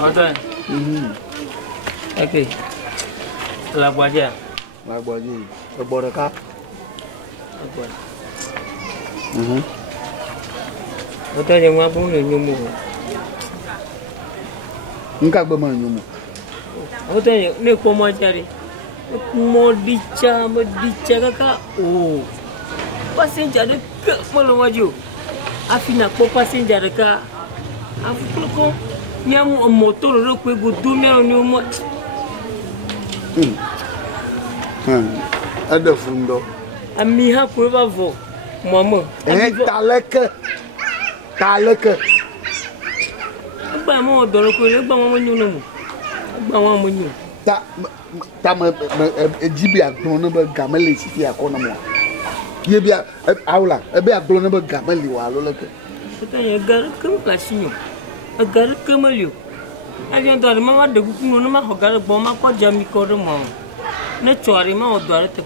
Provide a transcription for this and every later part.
Ada. Okey. Lagu aja. Lagu aja. Kebor ka? Kebor. Ada yang ngabung ni nyumu. Engkau bermain nyumu. Ada yang ni koma cari. Modica kakak. Oh. Passenger dekat malu maju. Afina ko passenger dekat. Afu ko nyamu motor ro ko gudunya ni mo. Ada fundo. Amiha ko bavo. Mama. Taleke. Ba mo doro ko ba mo nyunu mo. Ba mo nyu. Ta me jibi agbo na ba gamele sisi akona mo. Ye bia awla be agbo na ba gamele wa lo leke. Kita ya gar kem plasinyo. Agar kemelio. Aja ndar mama de ku no ma hogar bo ma ko jami ko ro mo. Ne chori ma odare te.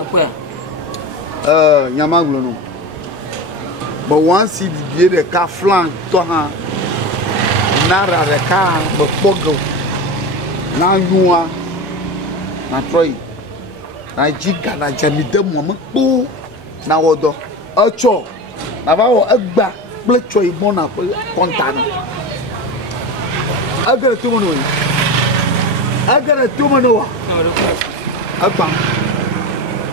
Apoya. Nyama glo no. But once he did the car flank to her, Nara the car, but Pogo. Now you are not Troy. I jigga, I jammy them woman. Boo. Now, Odo, a cho. Now, a back, black choy, mona, contana. I got a 2 minutes. I got a 2 minutes. I found.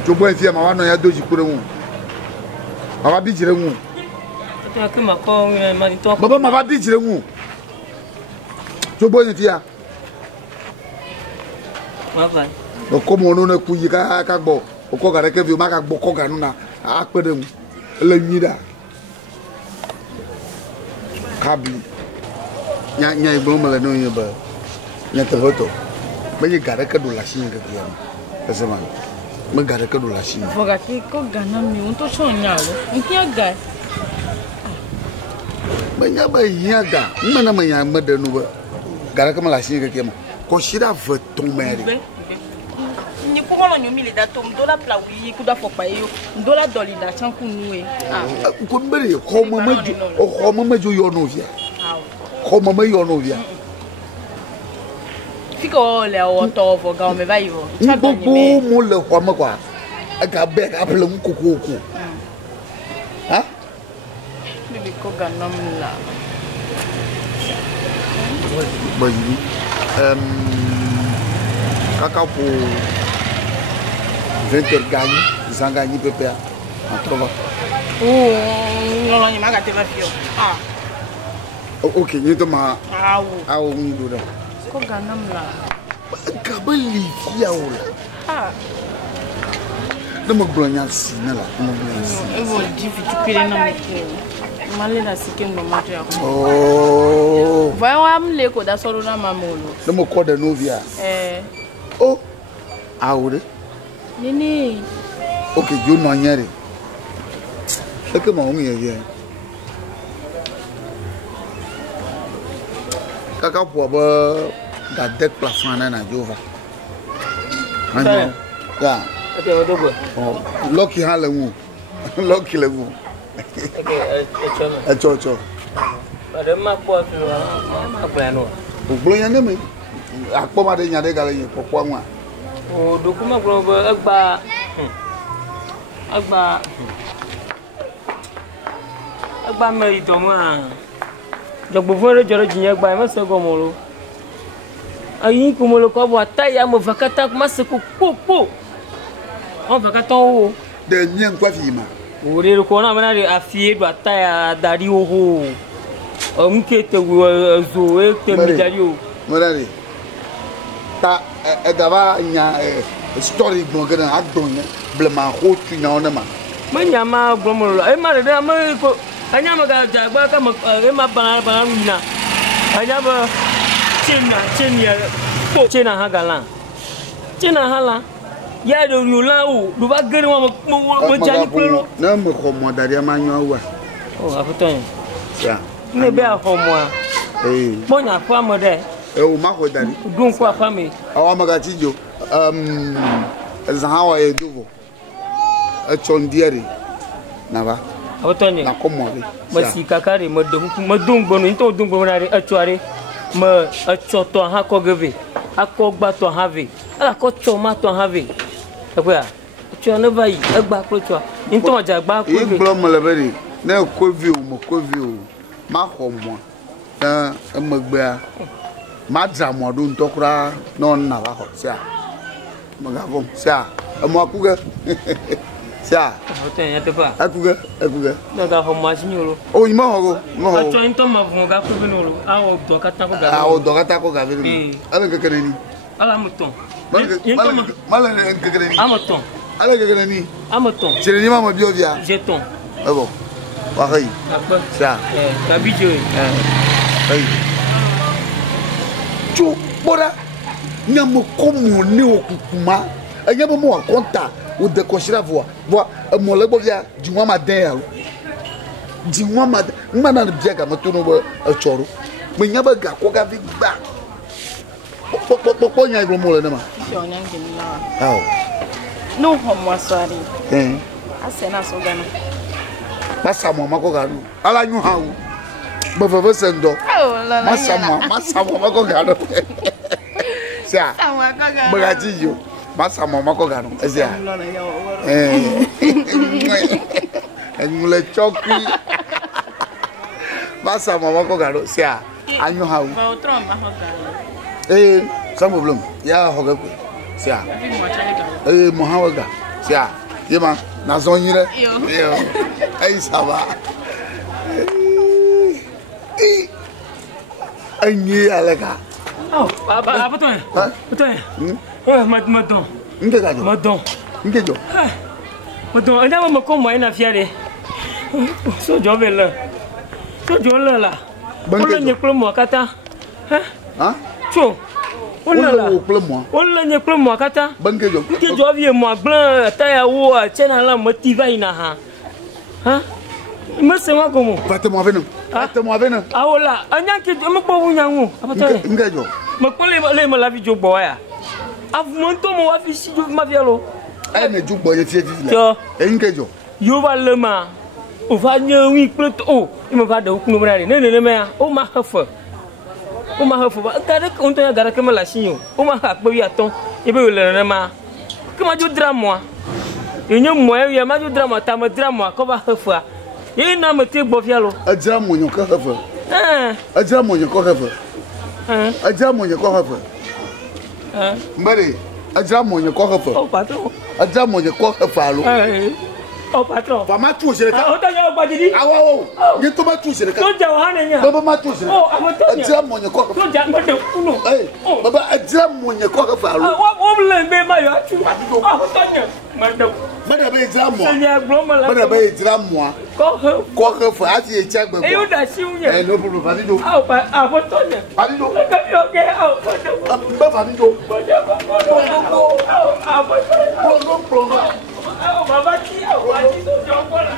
To boy, see, my one, I do you put a wound. I be the wound. Baba ma bi jire mu. To boy ntia. Baba. O ko mo no na ku yi ka gbo. O ko ga re ke vi ma ka gbo ko ga no na a pede mu. Le nyida. Kabi. Nya igbo mo le no yin ba. Nya te hoto. Me yi ga re ke do la shin ke ya. Ese ma. Me ga re ke do la shin. Foga ki ko ga na mi un to chonya lo. Nkia ga. Manya ba yaga mana manya madanu ba gara kama la singa kema ko shira veton meri ni ko lo nyomi le datom dola pla wi ku da fopa yo dola doli da chanku nuwe ko mbere ko mama jo yo no via ko mama yo no via fiko le o to fo ga o me vai yo chaga ni me mo le ko ma kwa aga be ga pla mu kokoko ha ko ganam la bayi kaka po venter gagni zangani pepe a trova no ni maga te va fio okay ni to ma awu ni do da ko ganam la kabali fiaola no mo glonya sinala mo glonya evo difficile pele na me Malena sikin mama to yakho. Oh. Vai wa mleko da solo na mamolo. No mo call the novia. Oh. Awure. Nini. Okay, you no nyere. Eke mo ngi ye. Kaka po ba ga dek plafond na Jova. Ya. Okay, odogo. Oh, lucky halamu. Lucky lamu. Okay, cho. Ada mak buat tu, mak plano. Belum yang ni, aku ada nyari kali ni, pokok angwa. Oh, dokumen belum agba. Agba meri tu mah. Jok bufur joro jinya agba, masa gomolo. Ayi kumolo kau buat tay, amu vakata masa kupu. Oh, vakata oh. Dan yang kau fima. Uri rukona mana di afir bataya dari uhu, mungkin tu zoe temijariu. Mana ni? Ta agama nya story mungkin ada ni belum aku tu nyawa nama. Mana mah belum mula. Mana ada mana ko hanya maga jaga kan mana banana mina. Hanya ber Cina hagalang. Cina halang. Ya do yulau, do bager mo jani pelo. Na mo ko mo dari amanyo wa. Oh, apa tu? Ya. Ne be ako mo. Mo nya fa mo de. O ma ko dari. Dun ko fa mi. Awa magatijo. Zahawa eduvo. echondiere na ba Abotone. na komore Masi kakari madungbono into dungbono na atuare ma achoto ha ko geve akogba to have ala ko choma to have ekwa acho na vai agba ko cho into aja agba ko e gbo mo lebere na ko view ma ho mo na emagba ma drama do ntokura no na ba ho sia magavo sia amo akuga sia Abotone ya tepa akuga no ga ho masinyolo o ima ho no acho into mavunga ga ko binolo awo do kata ko ga o dogata ko ga veri ala ngakere ni ala muton mala ngakere ni amaton ala ngakere ni amaton chere ni mama biovia jeton bon wa hay akba ça kabijo hay chu bora nyamo komo ne okukuma anyabo mo konta o de considérer voir mo le bovia diwa matin ya diwa matin mana bia ga moto no choro me nyaba ga ko ga bi gba po nya igro mo le na ma ah no homo swari asena so gana masa mo mako ga no ala nyu ha wo bo fo sendo masa mo mako ga no sia bagati yo masa mo mako ga no sia ngule choki masa mo mako ga no sia anyu ha wo ba otro ma ho ga sans problème ya ho ga ko sia mo ha wo ga sia yema na zon yire yo ai ça va anyi alega oh baba Abotone madon ngejo madon anda mo ko mo ina fiare so jo bela so jo la Olo nye klo mo kata. Hein? Cho. Olo klo mo. Olo nye klo mo kata. Bangejo. Ke jo vie mo blanc ta ya wo chena la motiva ina ha. Hein? Me se wa gomo. Fate-moi avec nous. Fate-moi avec nous. Ah ola, anya ke mo po wunya wu. Abotone. Ngejo. Mo ko le mo la vi jo bo ya. Avumonto mo wa fi si jo ma vialo. Eh ne ju bo ye ti ti la. Ngejo. Yo va le ma. O va nyi plot o. I me va de ku no brare. Ne me ya. O ma hafa. O ma hafa ba. Gare ko onto ya gare ke ma la sinyo. O ma ha pe ya ton. E be le ne ma. Ke ma jo drama. Yenye mo ya ma jo drama ta ma drama ko ba hafa. Ye na me te gbo fialo. Ajira mo yan ko hafa. Ajira mo yan ko hafa. Ajira mo yan ko hafa. Mbare. Ajira mo yan ko hafa. Oh patron. Ajira mo yan ko hafa lo. Oh patron. Va ma toucher ka. O ta yo gba didi. Awa o. Ye to ma toucher ka. To ja wa na nya. Baba ma toucher. Oh amoto. Ajira mo yan ko hafa. To ja mo de kuno. Baba ajira mo yan ko hafa lo. Wa le be ma yo atu. Amoto nya. Mada be ajira mo. Senya gloma la. Mada be ajira mo. Ko hafa ati e cha gbegbo. E yo da si unya. No problem. Fadido. Amoto nya. Fadido. Ka bi o ke Ba fadido. Baba ti, wa ti so jo ko la.